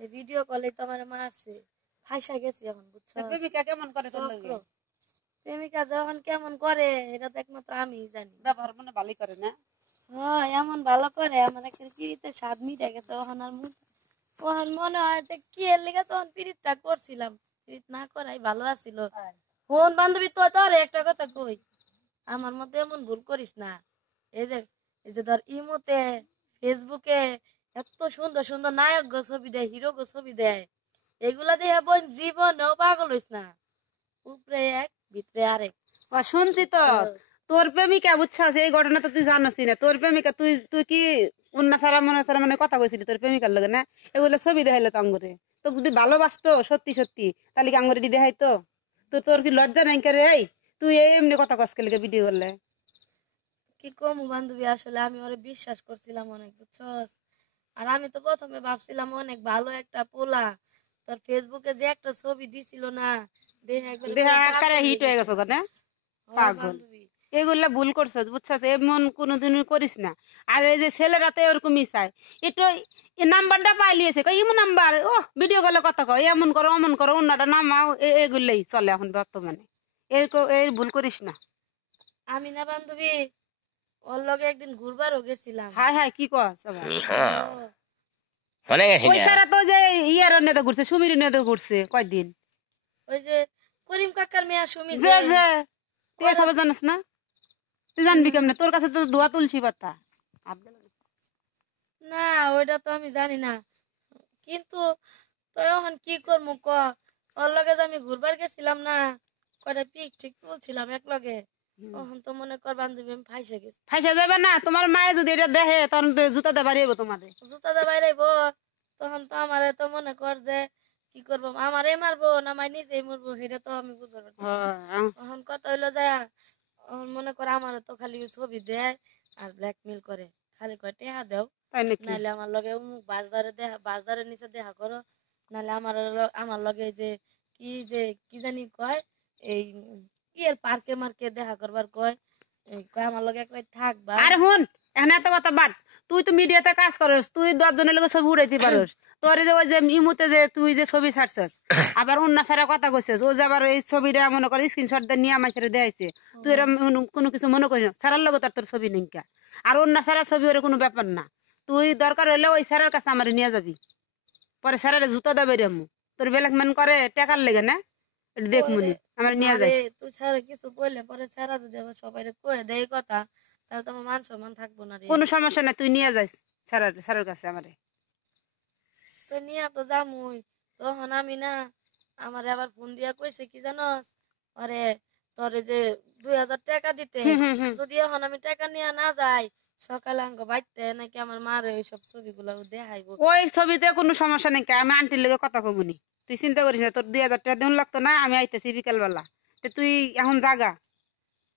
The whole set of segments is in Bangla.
এই ভিডিও কলে তো আমার মারছে, ফাইসা গেছি এখন, বুঝছো? প্রেমিকা কেমন করে তোর লাগে? প্রেমিকা যখন কেমন করে এটা তো একমাত্র আমি জানি। ব্যবহার মনে ভালোই করে না? হ্যাঁ, এমন ভালো করে আমার একটা পিড়িতে স্বাদ মিটে গেছে। ওখান মনে হয় যে কি এর লিগে তখন পিড়িতটা করছিলাম, পিড়িত না করাই ভালো আছিল। ফোন বান্ধবী তো তোর একটা কথা কই, আমার মধ্যে এমন ভুল করিস না। এই যে ধর ইমোতে ফেসবুকে এত সুন্দর সুন্দর নায়ক গো ছবি দেয়, হিরো গো ছবি দেয়, এগুলা দিয়ে বোন জীবনেও পাগল হইস না। উপরে এক ভিতরে আরেক। শুনছি তো তোর প্রেমিকা, বুঝছস? এই ঘটনা তো তুই জানিস না। তোর প্রেমিকা তুই তুই কি অন্য সারা মনে কথা কইছিলি তোর প্রেমিকার লগে না? এগুলো ছবি দেখাইলো তো আঙ্গুরে। তো যদি ভালোবাসতো সত্যি সত্যি তাহলে কি আঙ্গুরে দি দেখাইতো? তো তোর কি লজ্জা নাই করে? এই তুই এমনি কথা কসকে লেগে ভিডিও করলে? কি কমু বান্ধবী, আসলে আমি ওরে বিশ্বাস করছিলাম অনেক, বুঝছস? আর আমি তো প্রথমে ভাবছিলাম অনেক ভালো একটা পোলা, তোর ফেসবুকে যে একটা ছবি দিছিল না, দেহা আকারে হিট হয়ে গেছে না? পাগল। এগুলা ভুল করছস, বুঝছস? এমন কোনোদিন করিস না। আর এই যে ছেলেরা তো এরকমই চায়, একটু এই নাম্বারটা পাইলিয়েছে এমন নাম্বার, ও ভিডিও কলে কথা কয়, এমন করো অমন করো, অন্যটা নামাও, এগুলাই চলে এখন বর্তমানে। এরকম এই ভুল করিস না। আমি না বান্ধবী ওর লগে একদিন ঘুরবারও গেছিলাম। হাই হাই কি কস? ওই সারা তো যে ইয়ার নেতা ঘুরছে, সুমির নেতা ঘুরছে কয়দিন। ওই যে করিম কাকার মেয়া সুমি, যে যে তুই খবর জানিস না? তুই জানবি কেমনে? তোর কাছে তো দোয়া তুলসী পাতা। না ওইটা তো আমি জানি না, কিন্তু তো এখন কি করবো ক, ওর লগে যে আমি ঘুরবার গেছিলাম না, কয়টা পিক ঠিক তুলছিলাম এক লগে, তখন তো মনে কর বান্ধবী আমি ফাইসে গেছি। ফাইসা যাবে না? তোমার মায়ে যদি এটা দেখে তখন জুতা দিয়ে বাড়িয়ে তোমাদের। জুতা দিয়ে বাইরাইবো, তখন তো আমার তো মনে কর যে কি করবো, আমারে মারবো না মাই নিজেই মরবো, সেটা তো আমি বুঝতে পারতেছি। এখন কথা হইলো যায়, মনে কর আমার তো খালি ছবি দেয় আর ব্ল্যাকমেল করে, খালি কয় টেহা দেও, নাইলে আমার লগে অমুক বাজারের নিচে দেখা করো, নাহলে আমার লগে যে কি জানি কয়, এই ইয়ের পার্কে মার্কে দেখা করবার কয়, কয় আমার লগে এক রাত থাকবা। আরে হুন, এখন এত কথা বাদ। তুই তো মিডিয়াতে কাজ করস, তুই 10 জনের লগে ছবি উড়াইতে পারস। তোর যে ওই যে ইমুতে যে তুই যে ছবি ছাড়ছস, আবার অন্য সারা কথা কইছস, ও যে আবার এই ছবিটা মনে করে স্ক্রিনশট দিয়ে নিয়ে আমার সাথে দেখাইছে, তুই এরকম কোনো কিছু মনে করিস না। সারার লগে তোর ছবি নিকা, আর অন্য সারা ছবি ওর কোনো ব্যাপার না। তুই দরকার হইলে ওই স্যারের কাছে আমার নিয়ে যাবি, পরে স্যারের জুতা দেবে রে মু। তোর ব্ল্যাকমেল করে টাকার লেগে না? দেখ মুনি আমার নিয়ে যাই। তুই স্যার কিছু কইলে পরে স্যারা যদি আবার সবাই কয়ে দেয় কথা, তাহলে তো আমার মান সম্মান থাকবো না রে। কোনো সমস্যা নাই, তুই নিয়ে যাইস স্যারের কাছে আমারে। তো নিয়ে তো যামুই, তখন আমি না, আমার আবার ফোন দিয়া কইছে কি জানস, আরে তোরে যে 2000 টাকা দিতে, যদি এখন আমি টাকা নিয়ে না যাই, সকালে আঙ্গ বাইতে নাকি আমার মারে ওইসব ছবিগুলো দেখাইবো। ওই ছবিতে কোনো সমস্যা নেই, আমি আন্টির লগে কথা কমুনি, তুই চিন্তা করিস না। তোর 2000 টাকা দেন লাগতো না, আমি আইতেছি বিকাল বেলা। তুই এখন জাগা।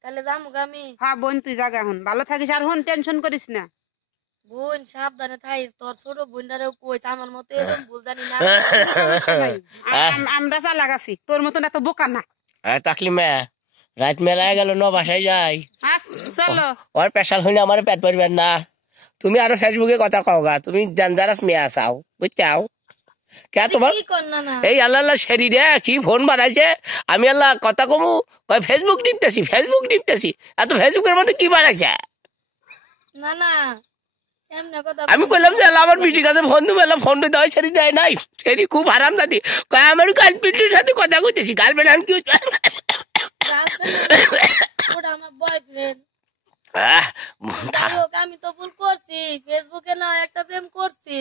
তাহলে যামু আমি। হ্যাঁ বোন, তুই জাগা, এখন ভালো থাকিস, আর হন টেনশন করিস না। বোন সাবধানে থাইস, তোর ছোট বোনটারেও কইছ আমার মতো এরকম ভুল জানি না। আমরা চালাক আছি, তোর মতন এত বোকা না। তাকলিমা রাত মেলায় গেল, ন বাসায় যাই। চলো, ওর পেশাল হইলে আমার পেট পরিবেন না। তুমি আরো ফেসবুকে কথা কও গা, তুমি ডেঞ্জারাস মেয়ে চাও, বুঝছাও? কে তোমার এই আল্লাহ আল্লাহ সেরি রে কি ফোন বানাইছে, আমি আল্লাহ কথা কমু কয় ফেসবুক টিপতেছি। এত ফেসবুকের মধ্যে কি বানাইছে? না না এমনে কথা আমি কইলাম যে আমার বিটির কাছে ফোন দিবো, ফোন দেওয়া সেরি দেয় নাই। সেরি খুব হারাম দাদি, কয় আমার গার্লফ্রেন্ডের সাথে কথা কইতেছি। গার্লফ্রেন্ড কি হচ্ছে? ওটা আমার বয়ফ্রেন্ড। আমি তো ভুল করছি, ফেসবুকে না একটা প্রেম করছি,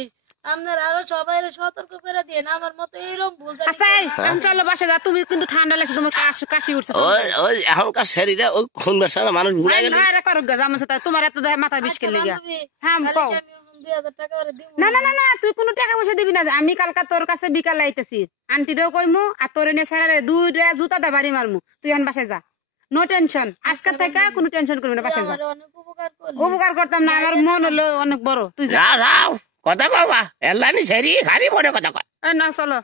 আপনারা আরো সবাই সতর্ক করে দিন, আমার মতো এইরকম ভুল জানি। চলো বাসা যা, তুমি কিন্তু ঠান্ডা লাগছে, তোমার কাশি উঠছে। এখনকার শরীরে ওই খুন বেরছে না, মানুষ ঘুরে গেলে তোমার এত মাথা বিস্কেল লেগে। না না না না, তুই কোনো টাকা পয়সা দিবি না। আমি কালকা তোর কাছে বিকালে আইতেছি, আন্টিটাও কইমু আর তোর এনে স্যারের 2 জুতা দা বাড়ি মারমু। তুই এখন বাসায় যা, নো টেনশন। আজকে থেকে কোনো টেনশন করবি না, বাসায় যা। উপকার করতাম না, আমার মন হলো অনেক বড়। তুই যা, কথা কওয়া এল্লানি সেরি খালি মনে কথা কয়। না চলো।